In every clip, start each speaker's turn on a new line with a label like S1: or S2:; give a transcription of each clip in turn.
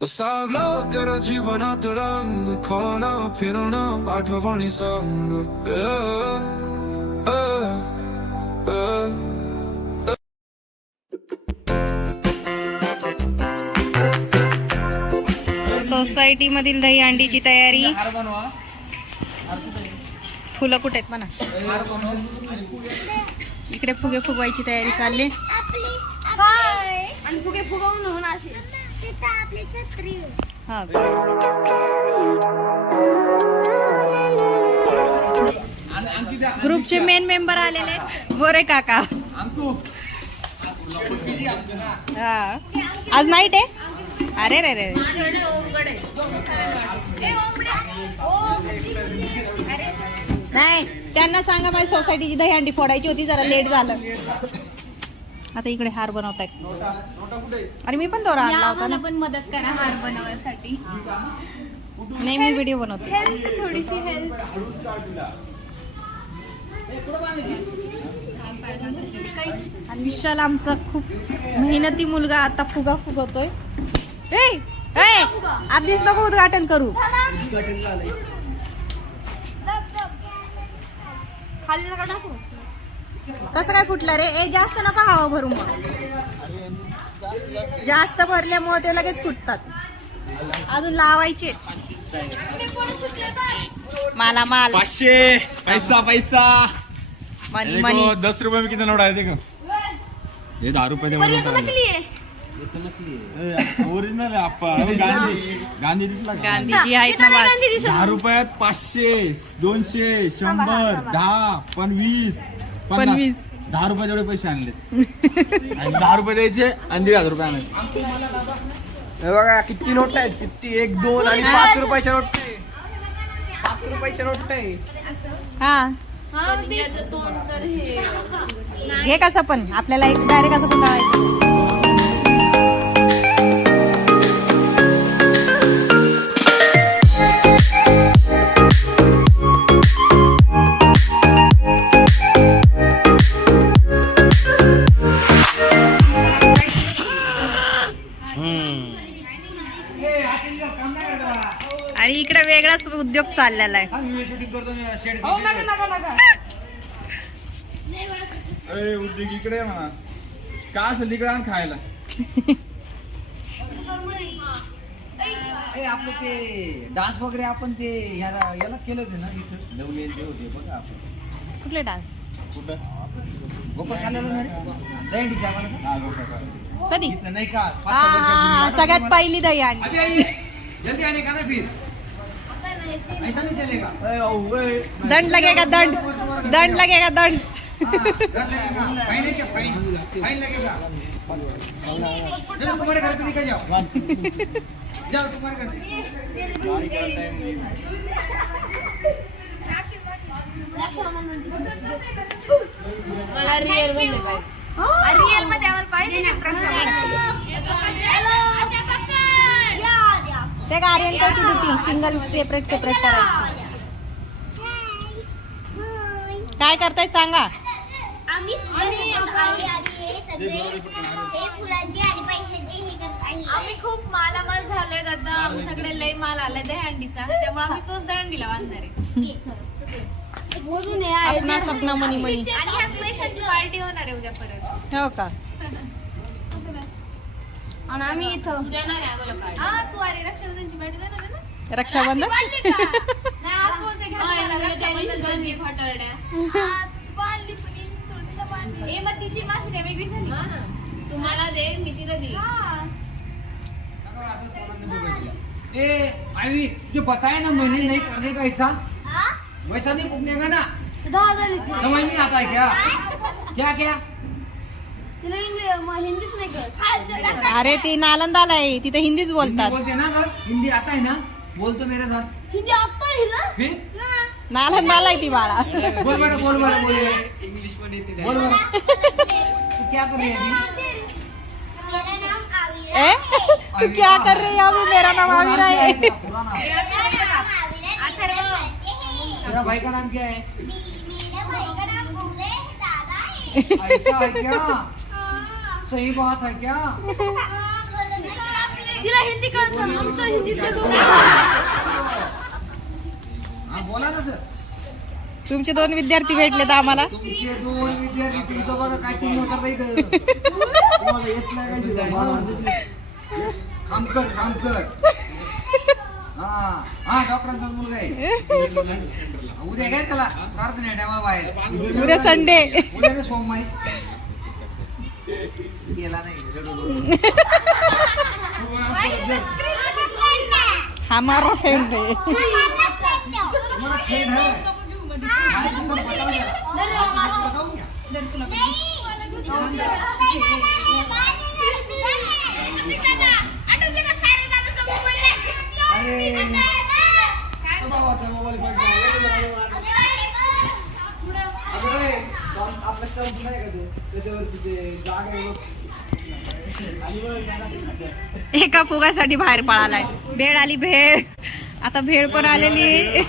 S1: सागलो कर जीवनात रंग खोना फिरणं आठवणी संग अ, अ, अ.
S2: सोसायटी मधील दही अंडीची तयारी. फुलं कुठे आहेत? म्हणा इकडे फुगे फुगवायची तयारी चालली.
S3: फुगे फुगवून आपली छत्री.
S2: हा. ग्रुपचे मेन मेंबर आलेले. गोरे काका. हा. आज नाईट आहे? अरे रे रे नाही त्यांना सांगा माझी सोसायटीची दही अंडी फोडायची होती जरा लेट झालं. आता इकडे हार बनवतायत. आणि मी पण दोरा आणला होता ना
S3: पण मदत करा हार बनवण्यासाठी
S2: नेहमी व्हिडिओ बनवते.
S3: हेल्प थोडीशी हेल्प
S2: आणि विशाल आमचा खूप मेहनती मुलगा आता फुगा फुगवतोय. ए ए, आधीच नको उद्घाटन करू.
S3: खाली नका टाकू.
S2: कसं काय फुटलं रे? ए जास्त नका हवा भरू मग. जास्त भरल्यामुळे ते लगेच फुटतात. अजून लावायचे. माला माल.
S4: पाचशे. पैसा पैसा.
S2: मनी मनी.
S4: दस रुपये में कितना नोट है देखो ये दहा रुपये ओरिजिनल आहे. आप्पा. अरे गांधी गांधी दिसला का?
S2: गांधीजी आहेत ना बस
S4: दहा रुपयात पाचशे दोनशे शंभर दहा पंचवीस पन्नास.
S2: पंचवीस.
S4: दहा रुपये जेवढे पैसे आणले. आणि दहा रुपये द्यायचे आणि दीड हजार रुपये आणायचे.
S5: हे बघा किती नोट आहेत. किती एक दोन आणि पाच रुपयाच्या नोट. आहे पाच रुपयाच्या नोट आहे.
S2: हा.
S3: हा तेच. हे
S2: हे कसं पण? आपल्याला एक डायरेक्ट असं पण लावायचं. वेगळाच उद्योग चाललेला आहे.
S3: हो नका नका नका.
S4: अरे उद्योग इकडे म्हणा. का असेल तिकडे आण खायला?
S5: ए, आपलं ते डान्स वगैरे आपण ते ह्याला याला केलं होते ना इथं? ते होते बघा आपण
S2: कुठले डान्स?
S4: कुठं?
S5: गोपाळ खाल्लेलं ना रे? दहींडीच्या आम्हाला
S4: हा, गोठा.
S2: कधी?
S5: नाही का?
S2: हा, हा. सगळ्यात पहिली दही
S5: आइए जल्दी आने का ना फिर ऐसा नहीं चलेगा
S4: ए, अहो, ए.
S2: दंड लगेगा दंड. दंड लगेगा दंड.
S5: डर लगेगा. फाइन क्या फाइन फाइन लगेगा. चलो तुम्हारे घर पे निकल जाओ. जाओ तुम्हारे घर पे.
S3: मला रिअलमध्ये रिअलमध्ये आम्हाला पाहिजे
S2: ते का आर्यन काय ती ड्युटी सिंगल सेपरेट सेपरेट करायची. काय करताय सांगा.
S3: आम्ही आम्ही खूप मालामाल झालोय आता आम्ही सगळे लय माल आलाय दहंडीचा त्यामुळे आम्ही तोच दहंडीला बांधणार आहे.
S2: अपना सपना मनी मनी
S3: आणि ह्या स्पेशलची पार्टी होणार आहे उद्या परत.
S2: हो का?
S3: आणि आम्ही इथं. आम्हाला हा तू अरे रक्षाबंधनची पार्टी देणार आहे ना?
S2: रक्षाबंधन?
S3: नाही आज बोलते घ्या रक्षाबंधनची फटारड्या बांधली पण ही थोडीशी बांधली. ए मग तिची माशी काय वेगळी झाली? का? तुम्हाला दे मी तिला दे
S5: ए आईवी जो बताया ना मैंने नहीं करने का ऐसा? वैसा नहीं पुगनेगा ना? समझ आता है? क्या क्या क्या
S3: तिला इंग्लिश हिंदीच नाही कळत.
S2: अरे ती नालंदाला आहे. तिथे हिंदीच
S5: हिंदी
S2: बोलतात.
S5: बोलते ना हिंदी आता है ना. बोल तो मेरे साथ.
S3: हिंदी आता
S5: फिर
S2: नालंदाला आहे ती बाळा.
S5: बोल बड़ा बोल बोल इंग्लिश बोल तू क्या कर रही है अभी?
S3: मेरा नाम
S2: ए? तू क्या कर रही है अभी? मेरा नाम आमिर है।
S5: पूरा नाम तेरा भाई का नाम क्या है?
S3: मेरे भाई का नाम दादा है।
S5: ऐसा है क्या? सही बात है क्या?
S3: हाँ। तिला हिंदी कळतं. आमचं हिंदीचं
S5: हा बोला ना सर.
S2: तुमचे दोन विद्यार्थी भेटलेत आम्हाला.
S5: तुमचे दोन विद्यार्थी तुमचं काय टीम करता इथं? तुम्हाला येत नाही काय शिकवायला? खामकर खामकर हा हा डॉक्टरांचा मुलगा आहे. उद्या काय त्याला. प्रार्थना आहे टायमाला बाहेर.
S2: उद्या संडे.
S5: उद्या सोमवारी. गेला नाही
S2: हमारा फ्रेंड है.
S5: आपल्या स्टंप नाही का ते? त्याच्यावरती ते जागा.
S2: एका फुगासाठी बाहेर पळालाय. भेळ आली भेळ. आता भेळ पण आलेली.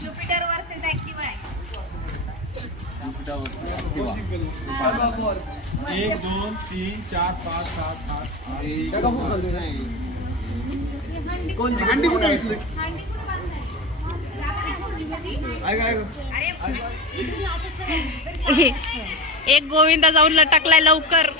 S2: ज्युपिटर वर्सेस ऍक्टिव्ह आहे.
S4: एक दोन तीन चार पाच सहा सात आठ
S5: त्याचा फोन
S4: कुठे आहे इथली?
S5: ऐक, ऐक.
S2: एक गोविंदा जाऊन लटकलाय लवकर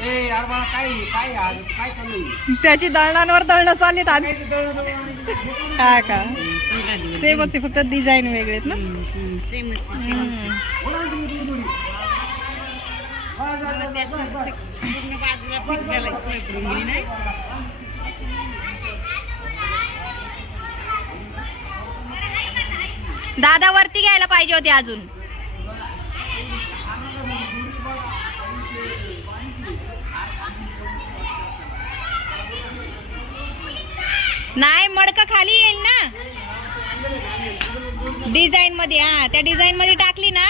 S5: ए यार मला काय काय आज? काय चाललंय?
S2: त्याची दळणांवर दळणं चाललीत आज. हा का? सेमच आहे फक्त डिझाईन वेगळे आहेत ना.
S5: हा.
S2: दादा वरती घ्यायला पाहिजे होते अजून. नाही मडक खाली येईल ना. डिझाईन मध्ये हा त्या डिझाईन मध्ये टाकली ना.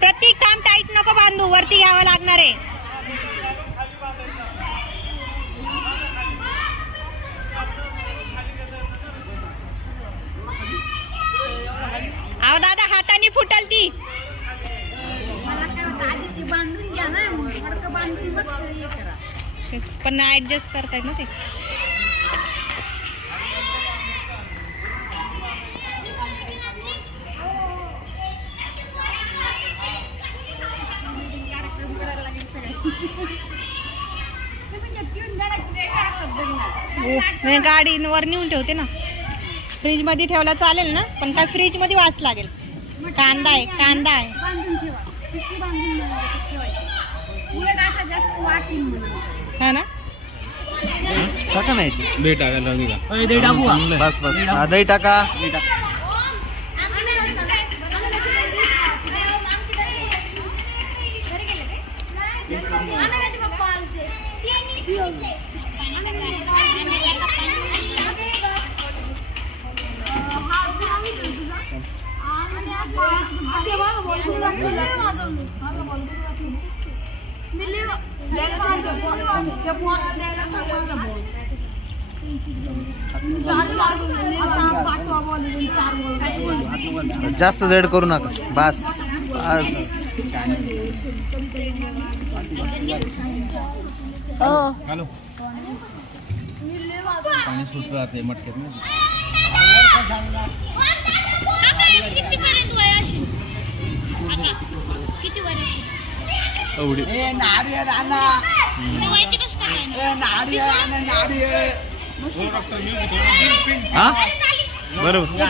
S2: प्रत्येक काम टाईट नको बांधू वरती घ्यावं लागणार आहे अहो दादा हाताने फुटल ती तेच, पण ऍडजस्ट करतायत ना ते. म्हणजे गाडीवर नेऊन ठेवते ना. फ्रीजमध्ये ठेवला चालेल ना पण काय फ्रीजमध्ये वास लागेल. कांदा आहे कांदा आहे. हा ना?
S4: टाका नाही दे टाका लावून घ्या.
S6: बस बस हा, दही टाका मी लिव- लेला खाली बोल. त्या पोराला द्यायला खाली बोल. जास्त जड करू नका. बस बस.
S2: हो
S4: हॅलो. पाणी सुट राहते मटक्यात ना
S3: किती वर्ष
S4: एवढी
S5: ए,
S6: हा? बरोबर.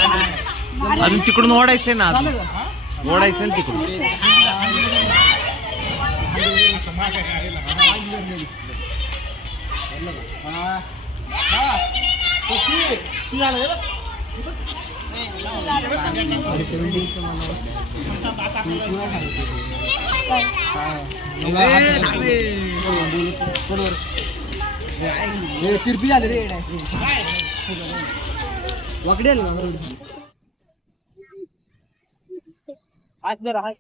S6: अजून तिकडून ओढायचंय ना अजून? ओढायचं ना तिकडून?
S5: திருப்பி அது
S7: ఒకటే హాయ్